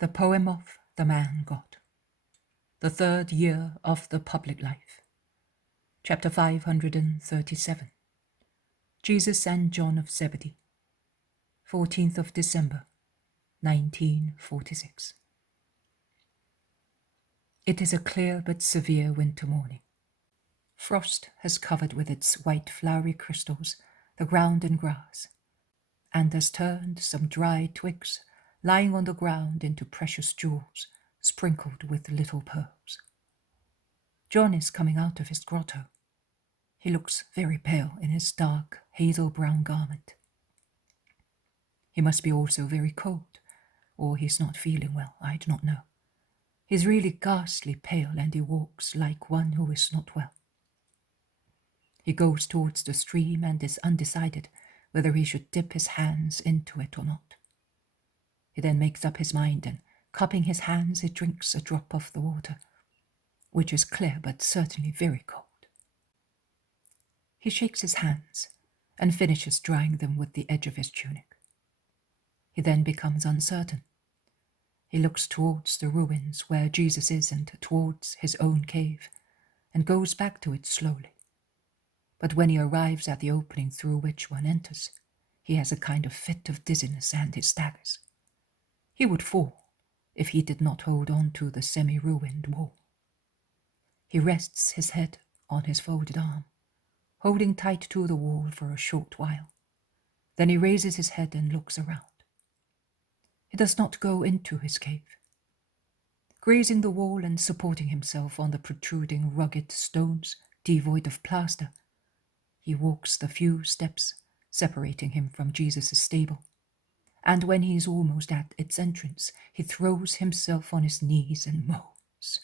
The Poem of the Man God. The Third Year of the Public Life. Chapter 537. Jesus and John of Zebedee. 14th of December, 1946. It is a clear but severe winter morning. Frost has covered with its white flowery crystals the ground and grass, and has turned some dry twigs lying on the ground into precious jewels sprinkled with little pearls. John is coming out of his grotto. He looks very pale in his dark hazel-brown garment. He must be also very cold, or he's not feeling well, I do not know. He's really ghastly pale, and he walks like one who is not well. He goes towards the stream and is undecided whether he should dip his hands into it or not. He then makes up his mind, and cupping his hands, he drinks a drop of the water, which is clear but certainly very cold. He shakes his hands and finishes drying them with the edge of his tunic. He then becomes uncertain. He looks towards the ruins where Jesus is and towards his own cave, and goes back to it slowly. But when he arrives at the opening through which one enters, he has a kind of fit of dizziness and he staggers. He would fall if he did not hold on to the semi-ruined wall. He rests his head on his folded arm, holding tight to the wall for a short while. Then he raises his head and looks around. He does not go into his cave. Grazing the wall and supporting himself on the protruding rugged stones devoid of plaster, he walks the few steps separating him from Jesus' stable, and when he is almost at its entrance, he throws himself on his knees and moans,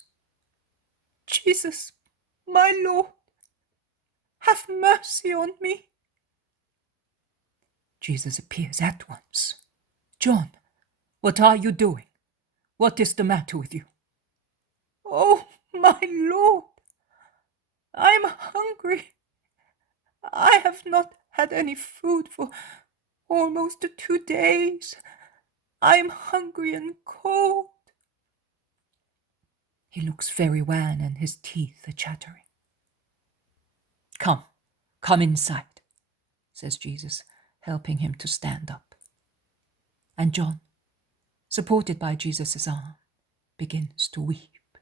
"Jesus, my Lord, have mercy on me." Jesus appears at once. "John, what are you doing? What is the matter with you?" "Oh, my Lord, I'm hungry. I have not had any food for almost 2 days. I am hungry and cold." He looks very wan and his teeth are chattering. Come inside," says Jesus, helping him to stand up. And John, supported by Jesus' arm, begins to weep,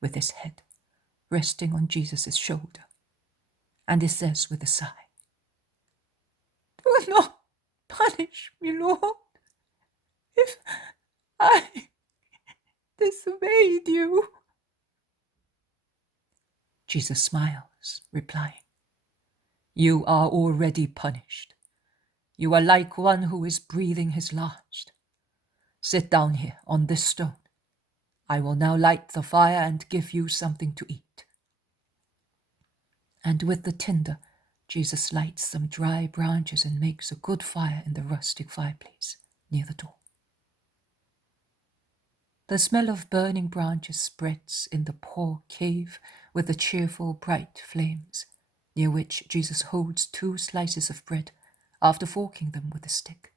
with his head resting on Jesus' shoulder, and he says with a sigh, "Do not punish me, Lord, if I disobeyed you." Jesus smiles, replying, "You are already punished. You are like one who is breathing his last. Sit down here on this stone. I will now light the fire and give you something to eat." And with the tinder, Jesus lights some dry branches and makes a good fire in the rustic fireplace near the door. The smell of burning branches spreads in the poor cave with the cheerful bright flames, near which Jesus holds 2 slices of bread after forking them with a stick.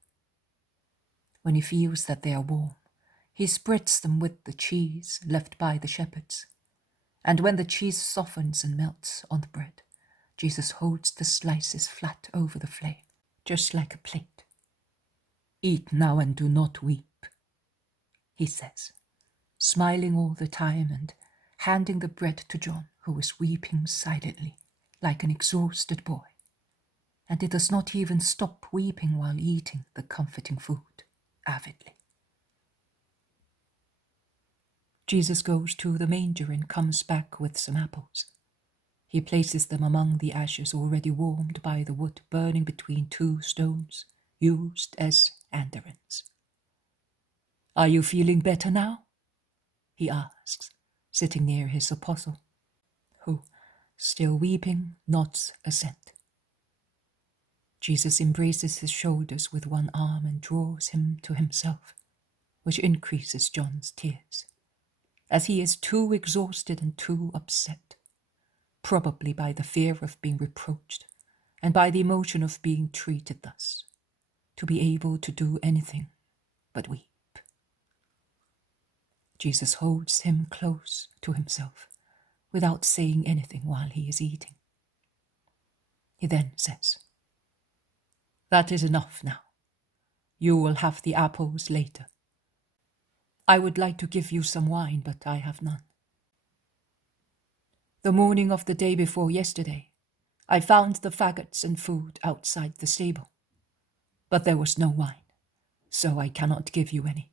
When he feels that they are warm, he spreads them with the cheese left by the shepherds, and when the cheese softens and melts on the bread, Jesus holds the slices flat over the flame, just like a plate. "Eat now and do not weep," he says, smiling all the time and handing the bread to John, who is weeping silently, like an exhausted boy, and he does not even stop weeping while eating the comforting food avidly. Jesus goes to the manger and comes back with some apples. He places them among the ashes already warmed by the wood burning between 2 stones used as andirons. "Are you feeling better now?" he asks, sitting near his apostle, who, still weeping, nods assent. Jesus embraces his shoulders with one arm and draws him to himself, which increases John's tears, as he is too exhausted and too upset, probably by the fear of being reproached and by the emotion of being treated thus, to be able to do anything but weep. Jesus holds him close to himself without saying anything while he is eating. He then says, "That is enough now. You will have the apples later. I would like to give you some wine, but I have none. The morning of the day before yesterday, I found the faggots and food outside the stable, but there was no wine, so I cannot give you any.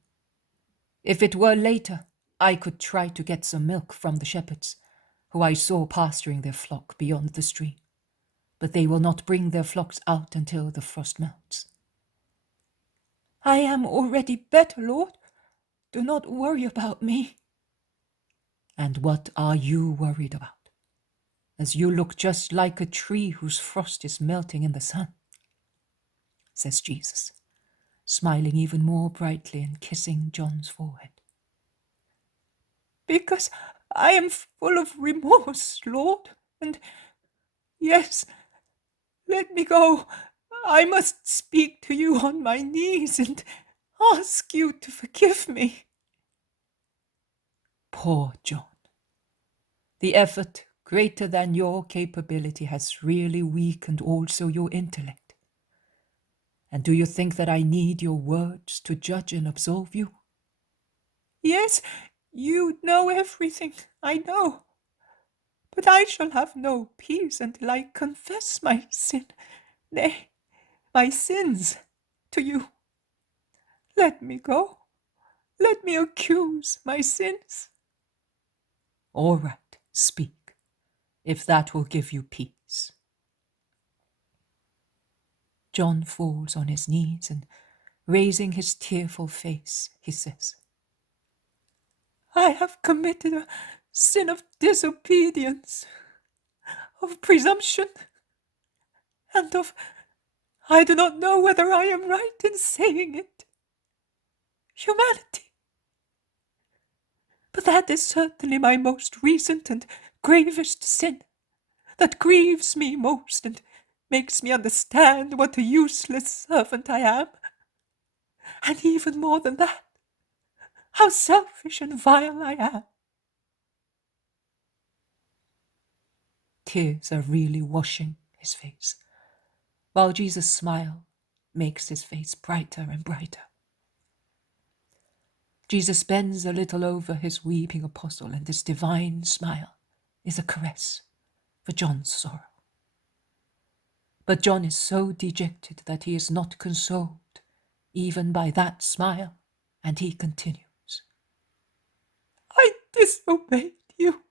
If it were later, I could try to get some milk from the shepherds, who I saw pasturing their flock beyond the stream, but they will not bring their flocks out until the frost melts." "I am already better, Lord. Do not worry about me." "And what are you worried about, as you look just like a tree whose frost is melting in the sun?" says Jesus, smiling even more brightly and kissing John's forehead. "Because I am full of remorse, Lord, and yes, let me go. I must speak to you on my knees and ask you to forgive me." Poor John. The effort, greater than your capability, has really weakened also your intellect. And do you think that I need your words to judge and absolve you? "Yes, you know everything, I know. But I shall have no peace until I confess my sin, nay, my sins, to you. Let me go. Let me accuse my sins." "All right, speak, if that will give you peace." John falls on his knees and, raising his tearful face, he says, "I have committed a sin of disobedience, of presumption, and of I do not know whether I am right in saying it, humanity. But that is certainly my most recent and gravest sin, that grieves me most and makes me understand what a useless servant I am. And even more than that, how selfish and vile I am." Tears are really washing his face, while Jesus' smile makes his face brighter and brighter. Jesus bends a little over his weeping apostle, and this divine smile is a caress for John's sorrow. But John is so dejected that he is not consoled even by that smile, and he continues, "I disobeyed you.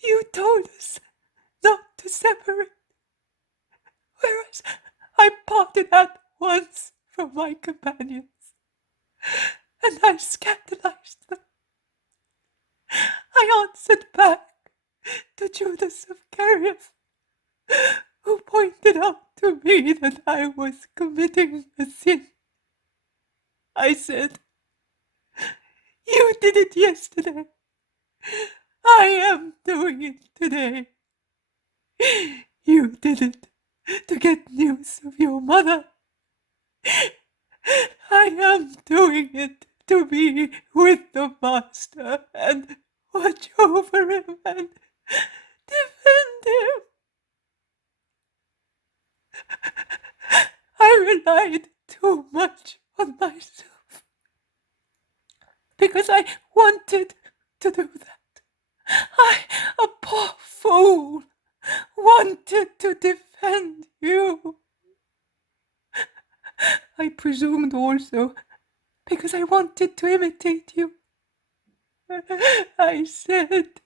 You told us not to separate, whereas I parted at once from my companions, and I scandalized them. I answered back to Judas Iscariot, who pointed out to me that I was committing a sin. I said, 'You did it yesterday. I am doing it today. You did it to get news of your mother. I am doing it to be with the master and watch over him and defend him. I relied too much on myself because I wanted to do that. I, a poor fool, wanted to defend you. I presumed also because I wanted to imitate you. I said,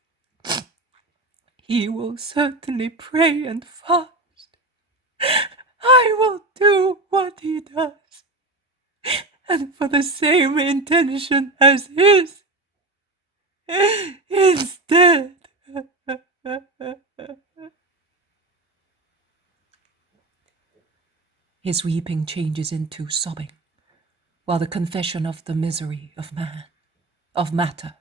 'He will certainly pray and fast. I will do what he does, and for the same intention as his. Instead.'" His weeping changes into sobbing, while the confession of the misery of man, of matter,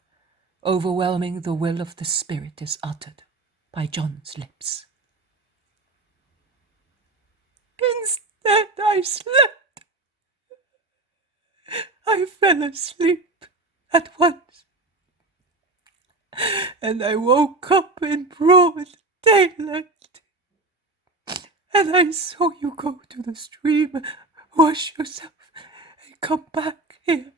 overwhelming the will of the Spirit, is uttered by John's lips. "Instead I slept. I fell asleep at once, and I woke up in broad daylight, and I saw you go to the stream, wash yourself, and come back here.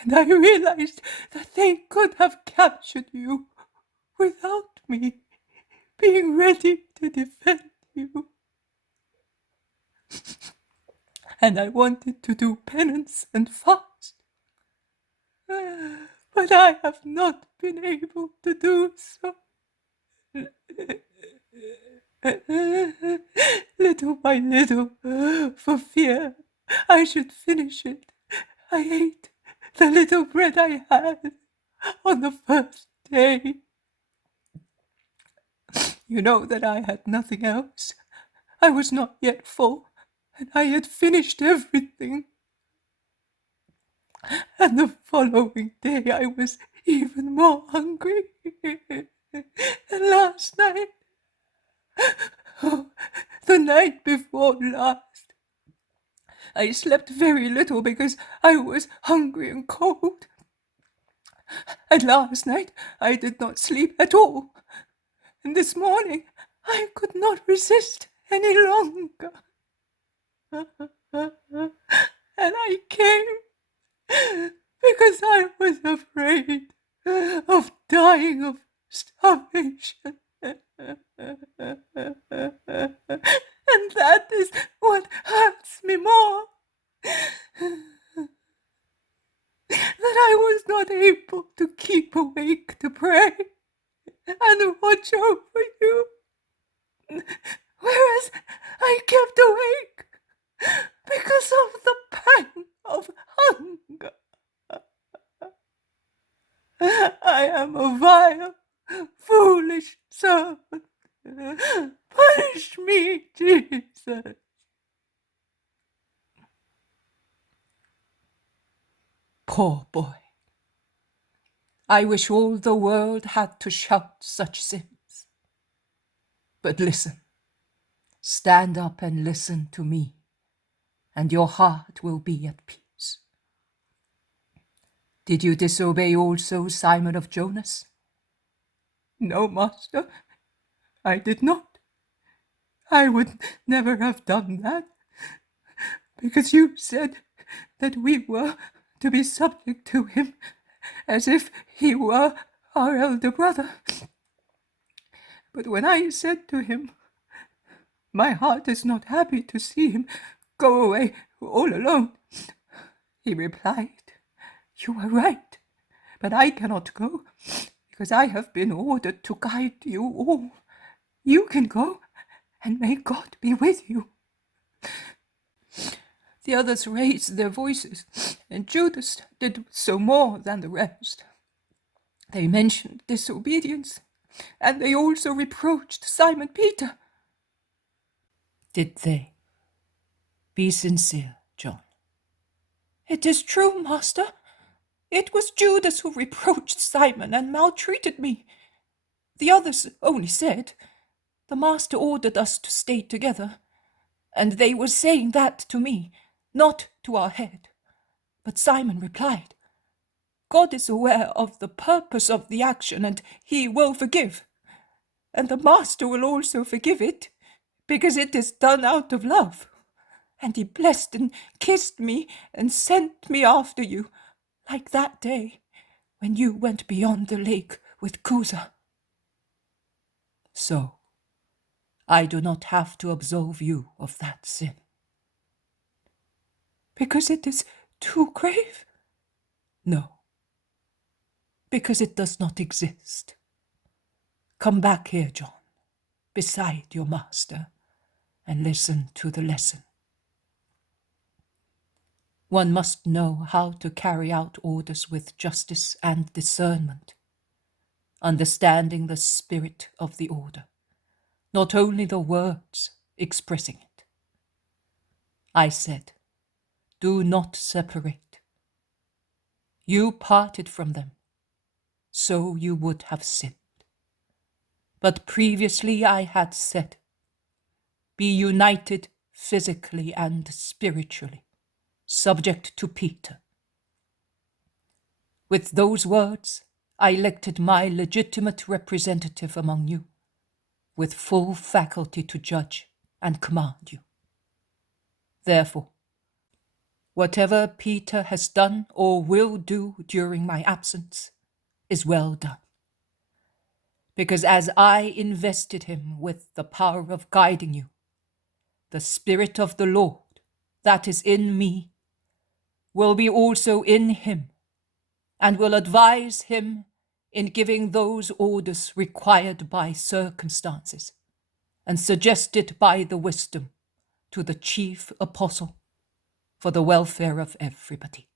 And I realized that they could have captured you without me being ready to defend you. And I wanted to do penance and fast, but I have not been able to do so. Little by little, for fear I should finish it, I ate the little bread I had on the first day. You know that I had nothing else. I was not yet full, and I had finished everything. And the following day I was even more hungry. And last night, the night before last, I slept very little because I was hungry and cold. And last night I did not sleep at all. And this morning I could not resist any longer. And I came because I was afraid of dying of starvation. And that is what hurts me more. That I was not able to keep awake to pray and watch over you, whereas I kept awake because of the pang of hunger. I am a vile, foolish servant. Punish me, Jesus. Poor boy. I wish all the world had to shout such sins. But listen, stand up and listen to me, and your heart will be at peace. Did you disobey also Simon of Jonas? No, Master, I did not. I would never have done that, because you said that we were to be subject to him as if he were our elder brother. But when I said to him, my heart is not happy to see him go away all alone, he replied, you are right, but I cannot go, because I have been ordered to guide you all. You can go, and may God be with you. The others raised their voices, and Judas did so more than the rest. They mentioned disobedience, and they also reproached Simon Peter. Did they? Be sincere, John. It is true, Master. It was Judas who reproached Simon and maltreated me. The others only said, the Master ordered us to stay together, and they were saying that to me, not to our head. But Simon replied, God is aware of the purpose of the action, and he will forgive. And the Master will also forgive it, because it is done out of love. And he blessed and kissed me and sent me after you, like that day when you went beyond the lake with Cusa. So, I do not have to absolve you of that sin. Because it is too grave? No, because it does not exist. Come back here, John, beside your Master, and listen to the lesson. One must know how to carry out orders with justice and discernment, understanding the spirit of the order, not only the words expressing it. I said, do not separate. You parted from them, so you would have sinned. But previously I had said, be united physically and spiritually, subject to Peter, With those words, I elected my legitimate representative among you, with full faculty to judge and command you. Therefore, whatever Peter has done or will do during my absence is well done. Because as I invested him with the power of guiding you, the Spirit of the Lord that is in me will be also in him, and will advise him in giving those orders required by circumstances and suggested by the wisdom to the chief apostle for the welfare of everybody.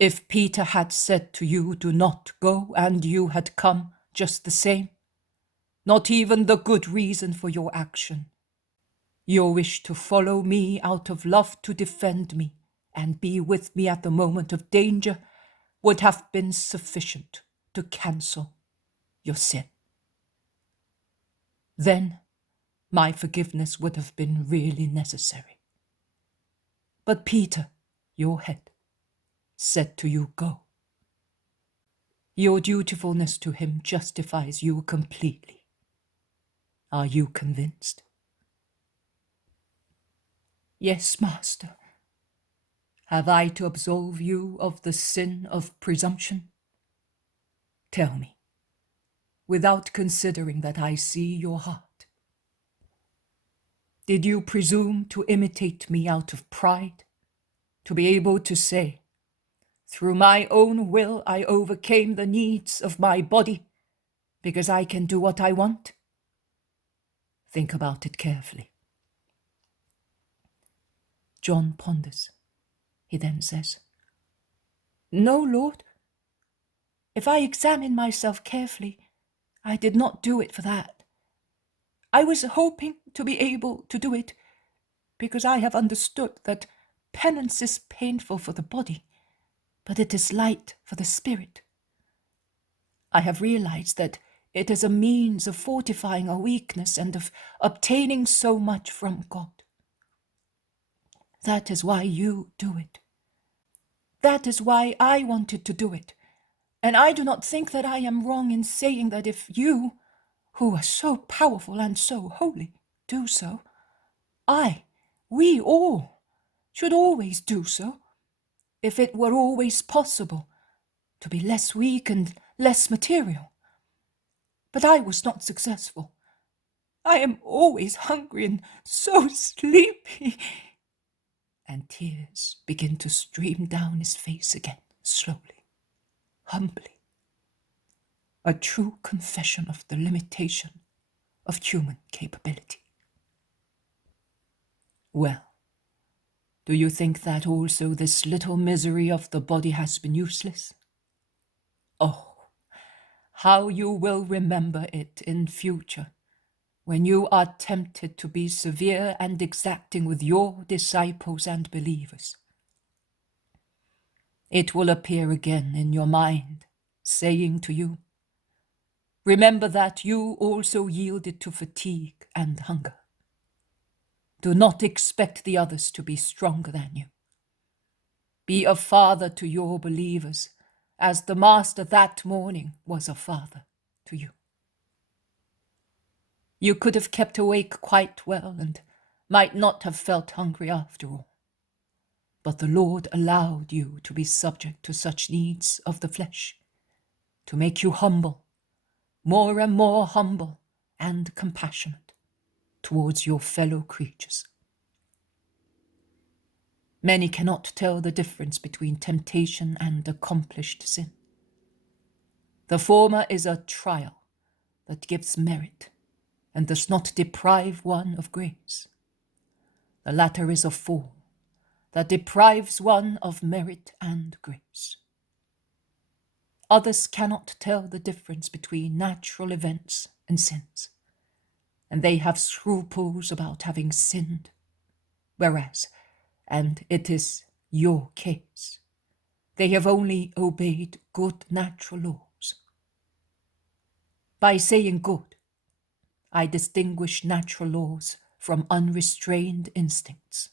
If Peter had said to you, "Do not go," and you had come just the same, not even the good reason for your action, your wish to follow me out of love to defend me and be with me at the moment of danger would have been sufficient to cancel your sin. Then my forgiveness would have been really necessary. But Peter, your head, said to you, "Go." Your dutifulness to him justifies you completely. Are you convinced? Yes, Master. Have I to absolve you of the sin of presumption? Tell me, without considering that I see your heart. Did you presume to imitate me out of pride, to be able to say, "Through my own will I overcame the needs of my body, because I can do what I want"? Think about it carefully. John ponders. He then says, "No, Lord. If I examine myself carefully, I did not do it for that. I was hoping to be able to do it because I have understood that penance is painful for the body, but it is light for the spirit. I have realized that it is a means of fortifying our weakness and of obtaining so much from God. That is why you do it. That is why I wanted to do it. And I do not think that I am wrong in saying that if you, who are so powerful and so holy, do so, we all, should always do so, if it were always possible, to be less weak and less material. But I was not successful. I am always hungry and so sleepy." And tears begin to stream down his face again, slowly, humbly. A true confession of the limitation of human capability. Well, do you think that also this little misery of the body has been useless? Oh, how you will remember it in future, when you are tempted to be severe and exacting with your disciples and believers. It will appear again in your mind, saying to you, "Remember that you also yielded to fatigue and hunger. Do not expect the others to be stronger than you. Be a father to your believers, as the Master that morning was a father to you." You could have kept awake quite well and might not have felt hungry after all. But the Lord allowed you to be subject to such needs of the flesh, to make you humble, more and more humble and compassionate towards your fellow creatures. Many cannot tell the difference between temptation and accomplished sin. The former is a trial that gives merit and does not deprive one of grace. The latter is a fall that deprives one of merit and grace. Others cannot tell the difference between natural events and sins, and they have scruples about having sinned, whereas, and it is your case, they have only obeyed good natural laws. By saying good, I distinguish natural laws from unrestrained instincts.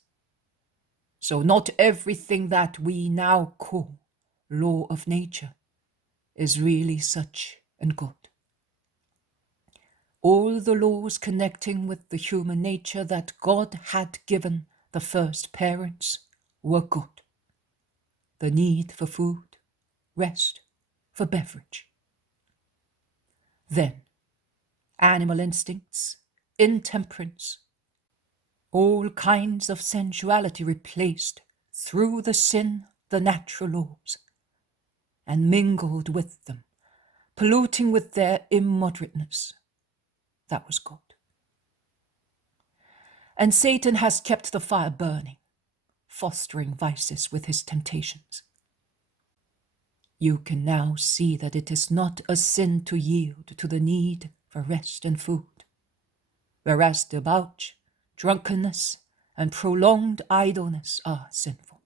So not everything that we now call law of nature is really such and good. All the laws connecting with the human nature that God had given the first parents were good. The need for food, rest, for beverage. Then, animal instincts, intemperance, all kinds of sensuality replaced through the sin the natural laws, and mingled with them, polluting with their immoderateness. That was good. And Satan has kept the fire burning, fostering vices with his temptations. You can now see that it is not a sin to yield to the need for rest and food, whereas debauch, drunkenness, and prolonged idleness are sinful.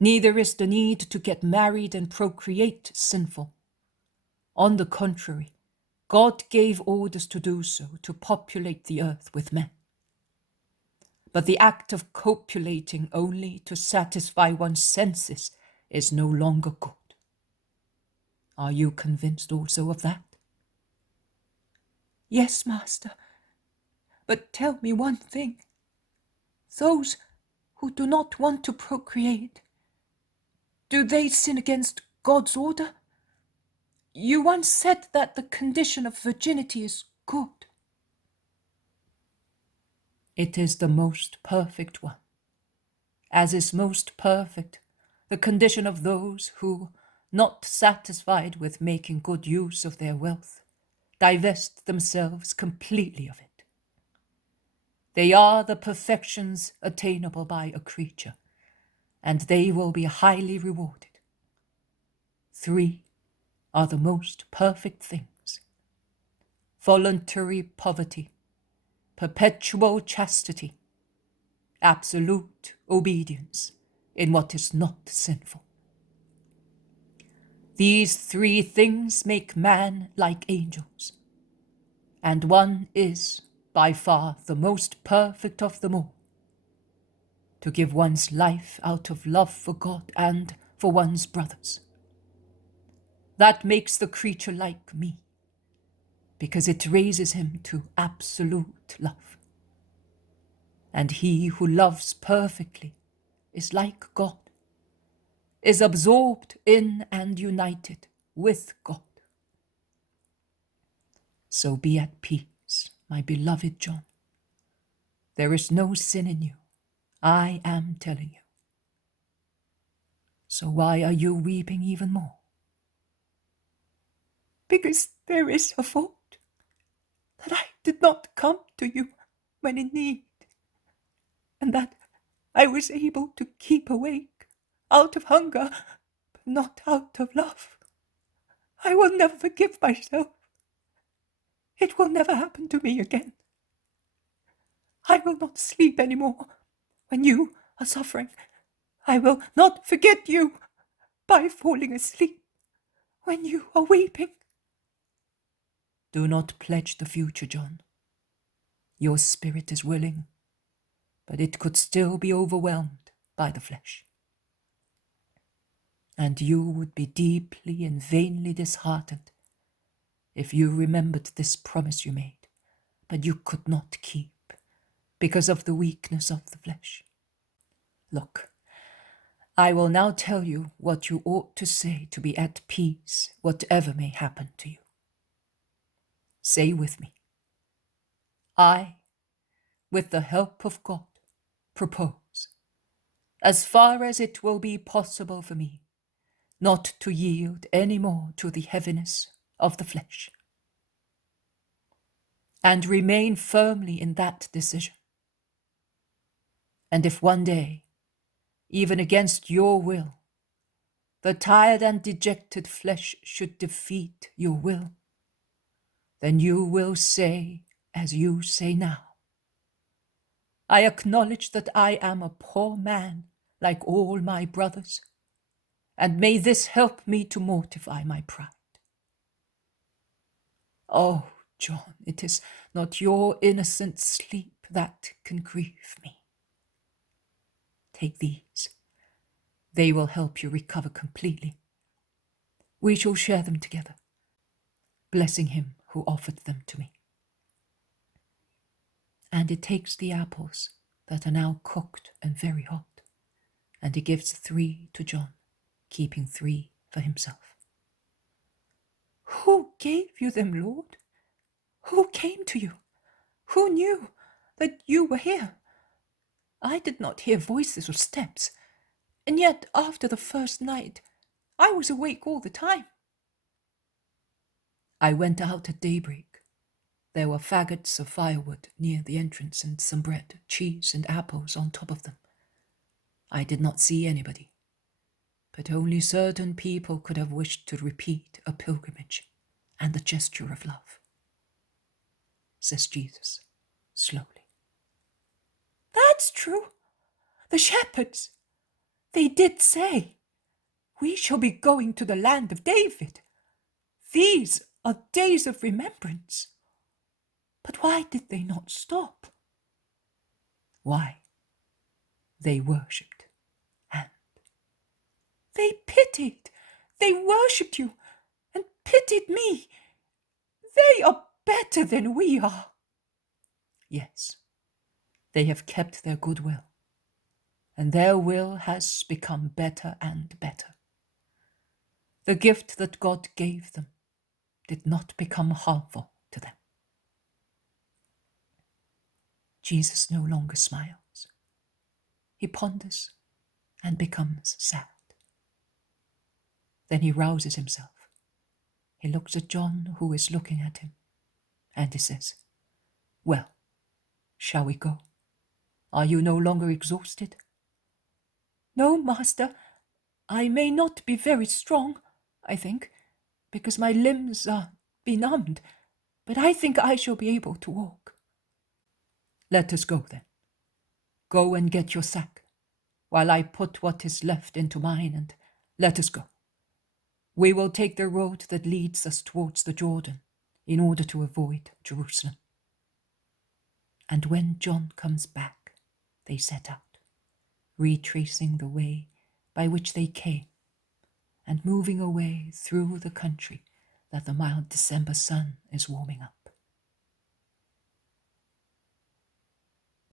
Neither is the need to get married and procreate sinful. On the contrary, God gave orders to do so, to populate the earth with men. But the act of copulating only to satisfy one's senses is no longer good. Are you convinced also of that? Yes, Master. But tell me one thing. Those who do not want to procreate, do they sin against God's order? You once said that the condition of virginity is good. It is the most perfect one, as is most perfect the condition of those who, not satisfied with making good use of their wealth, divest themselves completely of it. They are the perfections attainable by a creature, and they will be highly rewarded. 3 are the most perfect things: voluntary poverty, perpetual chastity, absolute obedience in what is not sinful. These 3 things make man like angels, and one is by far the most perfect of them all: to give one's life out of love for God and for one's brothers. That makes the creature like me, because it raises him to absolute love. And he who loves perfectly is like God, is absorbed in and united with God. So be at peace, my beloved John. There is no sin in you, I am telling you. So why are you weeping even more? Because there is a fault, that I did not come to you when in need, and that I was able to keep awake out of hunger, but not out of love. I will never forgive myself. It will never happen to me again. I will not sleep any more when you are suffering. I will not forget you by falling asleep when you are weeping. Do not pledge the future, John. Your spirit is willing, but it could still be overwhelmed by the flesh. And you would be deeply and vainly disheartened if you remembered this promise you made, but you could not keep because of the weakness of the flesh. Look, I will now tell you what you ought to say to be at peace, whatever may happen to you. Say with me, I, with the help of God, propose, as far as it will be possible for me, not to yield any more to the heaviness of the flesh, and remain firmly in that decision. And if one day, even against your will, the tired and dejected flesh should defeat your will, then you will say, as you say now, I acknowledge that I am a poor man like all my brothers, and may this help me to mortify my pride. Oh, John, it is not your innocent sleep that can grieve me. Take these. They will help you recover completely. We shall share them together, blessing him who offered them to me. And he takes the apples that are now cooked and very hot, and he gives 3 to John, keeping 3 for himself. Who gave you them, Lord? Who came to you? Who knew that you were here? I did not hear voices or steps, and yet after the first night, I was awake all the time. I went out at daybreak. There were faggots of firewood near the entrance and some bread, cheese, and apples on top of them. I did not see anybody, but only certain people could have wished to repeat a pilgrimage and a gesture of love, says Jesus, slowly. That's true. The shepherds, they did say, we shall be going to the land of David. These are days of remembrance. But why did they not stop? Why? They worshipped, and they pitied. They worshipped you and pitied me. They are better than we are. Yes, they have kept their goodwill, and their will has become better and better. The gift that God gave them did not become harmful to them. Jesus no longer smiles. He ponders and becomes sad. Then he rouses himself. He looks at John, who is looking at him, and he says, Well, shall we go? Are you no longer exhausted? No, Master. I may not be very strong, I think, because my limbs are benumbed, but I think I shall be able to walk. Let us go then. Go and get your sack, while I put what is left into mine, and let us go. We will take the road that leads us towards the Jordan, in order to avoid Jerusalem. And when John comes back, they set out, retracing the way by which they came, and moving away through the country that the mild December sun is warming up.